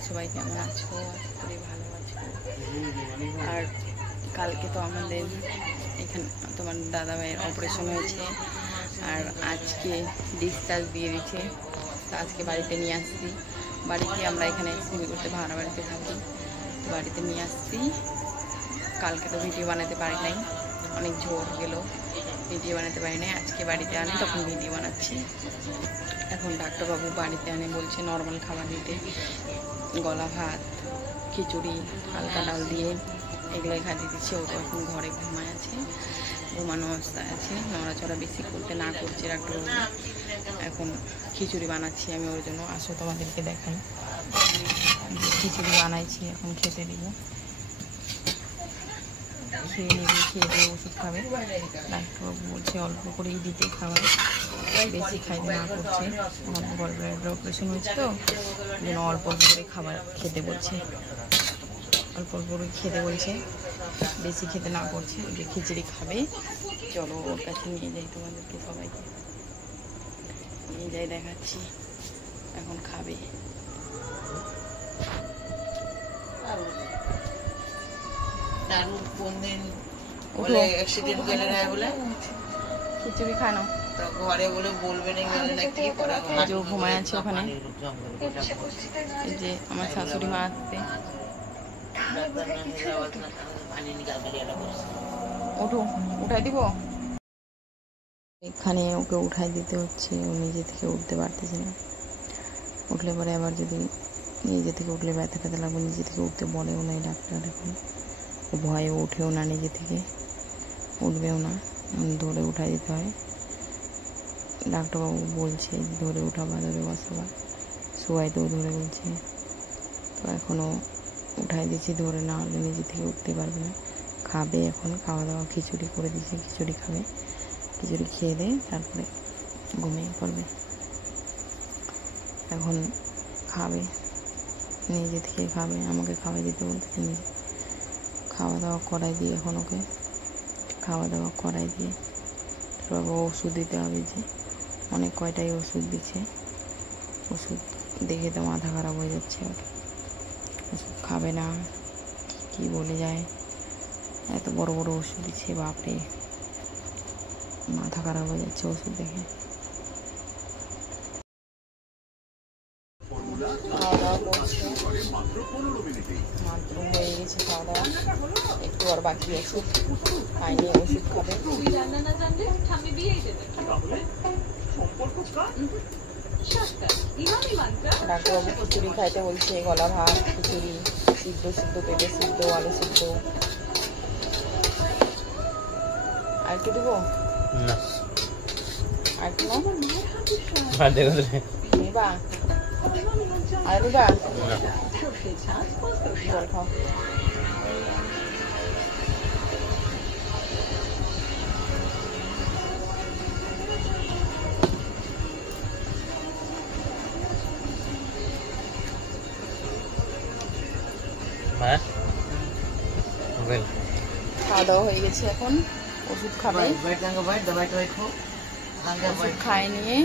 তোমরা সবাই কেমন আছো? আশা করি ভালো আছো। আর কালকে তো আমাদের এখানে তোমার দাদা ভাইয়ের অপারেশন হয়েছে, আর আজকে ডিসচার্জ দিয়ে দিচ্ছে। তো আজকে বাড়িতে নিয়ে আসছি। বাড়িতে আমরা এখানে সিমি করতে ভাড়া বাড়িতে থাকি, তো বাড়িতে নিয়ে আসছি। কালকে তো ভিডিও বানাতে পারি নাই, অনেক ঝোর গেল, ভিডিও বানাতে পারি নাই। আজকে বাড়িতে আনি তখন ভিডিও বানাচ্ছি। এখন ডাক্তারবাবু বাড়িতে আনে বলছে নর্মাল খাবার দিতে, গলা ভাত, খিচুড়ি, হালকা ডাল দিয়ে এগুলোই খাইয়ে দিচ্ছে। ও তো এখন ঘরে ঘুমায় আছে, ঘুমানো অবস্থায় আছে, নড়াচড়া বেশি করতে না করছে ডাক্তারবাবু। এখন খিচুড়ি বানাচ্ছি আমি ওর জন্য, আসো তোমাদেরকে দেখাই। খিচুড়ি বানাইছি, এখন খেতে দিব। খেয়ে নেবে, খেয়ে দিয়ে ওষুধ খাবে। ডাক্তারবাবু বলছে অল্প করেই দিতে খাবার, বেশি খাইতে না করছে। গলব্লাডার অপারেশন হয়েছে তো, যেন অল্প অল্প করে খাবার খেতে বলছে, অল্প অল্প করে খেতে বলছে, বেশি খেতে না করছে। যে খিচুড়ি খাবে, চলো ওর কাছে নিয়ে যাই, তোমাদেরকে সবাইকে নিয়ে যাই, দেখাচ্ছি। এখন খাবে। খিচুড়ি খায় না ঘরে বলে বলবে না, যে ঘুমায় আছে ওখানে। এই যে আমার শাশুড়ি মা আসবে, ওঠো, উঠাই দিব। এখানে ওকে উঠাই দিতে হচ্ছে, ও নিজে থেকে উঠতে পারতেছে না। উঠলে পরে আবার যদি নিজে থেকে উঠলে ব্যথা ট্যাথা লাগবে, নিজে থেকে উঠতে বলেও না ডাক্তার। এখন ও ভয়ে উঠেও না, নিজে থেকে উঠবেও না, ধরে উঠাই দিতে হয়। ডাক্তারবাবু বলছে ধরে উঠাবা, ধরে বসাবা, শোয়াইতেও ধরে বলছে। তো এখনও উঠাই দিচ্ছি, ধরে না হলে নিজে থেকে উঠতে পারবে না। খাবে এখন, খাওয়া দাওয়া খিচুড়ি করে দিচ্ছি, খিচুড়ি খাবে। খিচুড়ি খেয়ে দিয়ে তারপরে ঘুমিয়ে পড়বে। এখন খাবে, নিজে থেকে খাবে, আমাকে খাওয়াই দিতে বলতেছে। নিজে খাওয়া দাওয়া করাই দিয়ে, এখন ওকে খাওয়া দাওয়া করাই দিয়ে তারপর ওষুধ দিতে হবে। যে অনেক কয়টাই ওষুধ দিচ্ছে, ওষুধ দেখে তো মাথা খারাপ হয়ে যাচ্ছে। ওর ওষুধ খাবে না, কি বলে যায়, এত বড় বড় ওষুধ দিচ্ছে, বাপরে, মাথা খারাপ হয়ে যাচ্ছে ওষুধ দেখে। খাওয়া দাওয়া করছে, মাত্র হয়ে গেছে খাওয়া দাওয়া, একটু আর বাকি আছে, খাইনি, ওষুধ খাবে। ডাক্তারবাবু খিচুড়ি খাইতে বলছে, গলা ভাত, খিচুড়ি, সিদ্ধ সিদ্ধ, পেঁপে সিদ্ধ, আলু সিদ্ধ। আর কি দেবো? আর কি নিবা? আর নিবা? জল খাও। খাওয়া দাওয়া হয়ে গেছে, এখন ওষুধ খাবে। ওষুধ খাই নিয়ে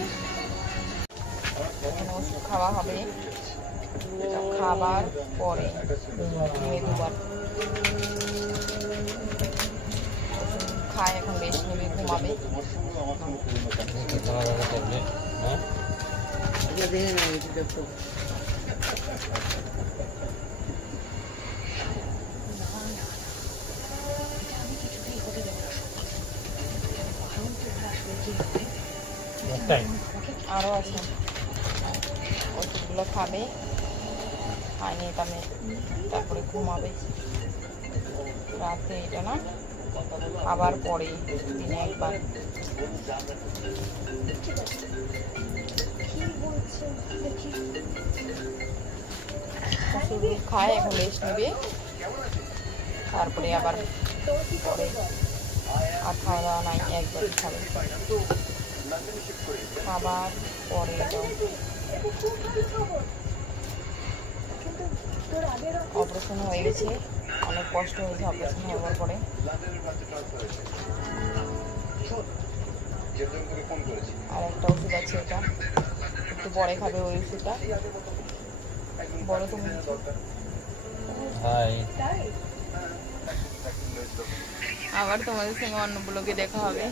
ওষুধ খাওয়া হবে, খাবার পরে দুবার ওষুধ খায়, এখন রেস্ট নেবে, ঘুমাবে। আরও আছে, ওষুধগুলো খাবে, খাইনি তারপরে ঘুমাবে। রাতে এটা না, আবার পরে দিনে একবার। ওষুধ খায়, এখন রেস্ট নেবে, তারপরে আবার পরে। আর খাওয়া দাওয়া নাই, একবারই খাবে, খাবার পরে। অপারেশন হয়ে গেছে, অনেক কষ্ট হয়েছে অপারেশন হওয়ার পরে। আর একটা ওষুধ আছে, এটা একটু পরে খাবে ওই ওষুধটা। বড় তুমি আবার তোমাদের সঙ্গে অন্য ব্লগে দেখা হবে।